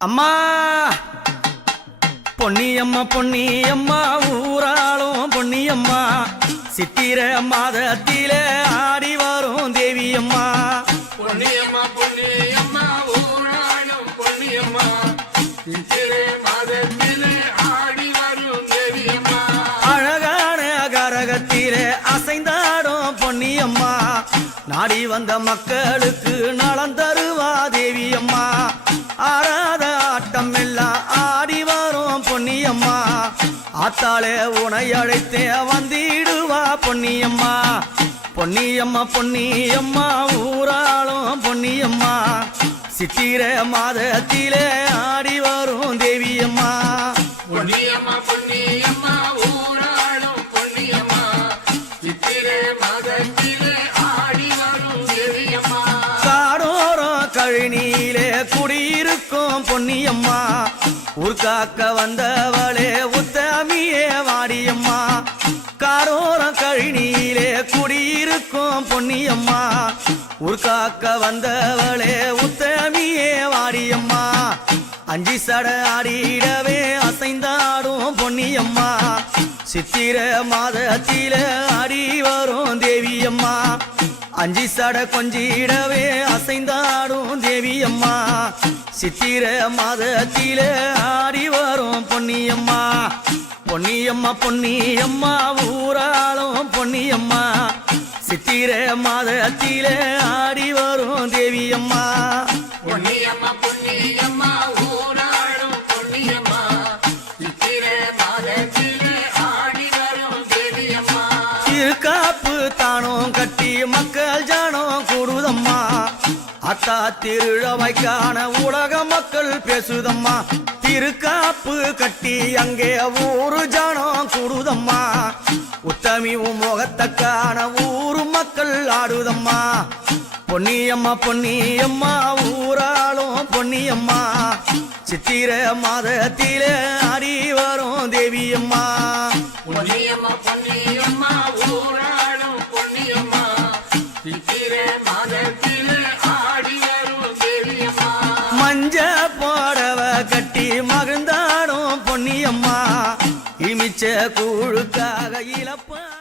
அம்மா! பொன்னியம்மா பொன்னியம்மா ஊராளும் பொன்னியம்மா. சித்திர மாதத்திலே ஆடி வரும் தேவியம்மா. பொன்னியம்மா பொன்னியம்மா ஊராளும் பொன்னியம்மா. சித்திரை மாதத்திலே ஆடி வரும் தேவியம்மா. அழகான கரகத்திலே அசைந்தாடும் பொன்னியம்மா. நாடி வந்த மக்களுக்கு நலம் தருவா தேவியம்மா. ஆத்தாளே உனை அழைத்தே வந்திடுவா பொன்னியம்மா. பொன்னியம்மா பொன்னியம்மா ஊராளும் பொன்னியம்மா. சித்திர மாதத்திலே ஆடி வரும் தேவியம்மா. பொன்னியம்மா பொன்னியம்மா ஊராளும் பொன்னியம்மா. சித்திரை மாதத்திலே ஆடி வரும் தேவியம்மா. காடோரம் கழினியிலே குடியிருக்கும் பொன்னியம்மா. ஊர்காக்க வந்தவளே உத்தமியே இருக்கும் பொன்னியம்மா. உருக்காக்க வந்தவளே உத்தமியே வாடியம்மா. அஞ்சி சட ஆடிடவே அசைந்தாடும் பொன்னியம்மா. சித்திர மாதத்தில ஆடி வரும் தேவியம்மா. அஞ்சி சட கொஞ்சிடவே அசைந்தாடும் தேவியம்மா. சித்திர மாதத்தில ஆடி வரும் பொன்னியம்மா. பொன்னியம்மா பொன்னியம்மா ஊராளும் பொன்னியம்மா. சித்திர மாதத்தில ஆடி வரும் வரும் தேவியம்மா. திருக்காப்பு தானும் கட்டி மக்கள் ஜானம் கூடுதம்மா. அத்தா திருழமைக்கான உலக மக்கள் பேசுதம்மா. திருக்காப்பு கட்டி அங்கே ஊரு ஜானம் கூடுதம்மா. உத்தமி உன் முகத்தக்கான ஆடுதம்மா. பொன்னியம்மா பொன்னியம்மா ஊராளும் பொன்னியம்மா. சித்திர மாதத்திலே ஆடி வரும் தேவியம்மா. பொன்னியம்மா பொன்னியம்மா ஊராளும் பொன்னியம்மா. சித்திரை மாதத்திலே ஆடி வரும் தேவியம்மா. மஞ்ச போடவ கட்டி மகிழ்ந்தாடும் பொன்னியம்மா. இமிச்ச கூழுக்காக இழப்ப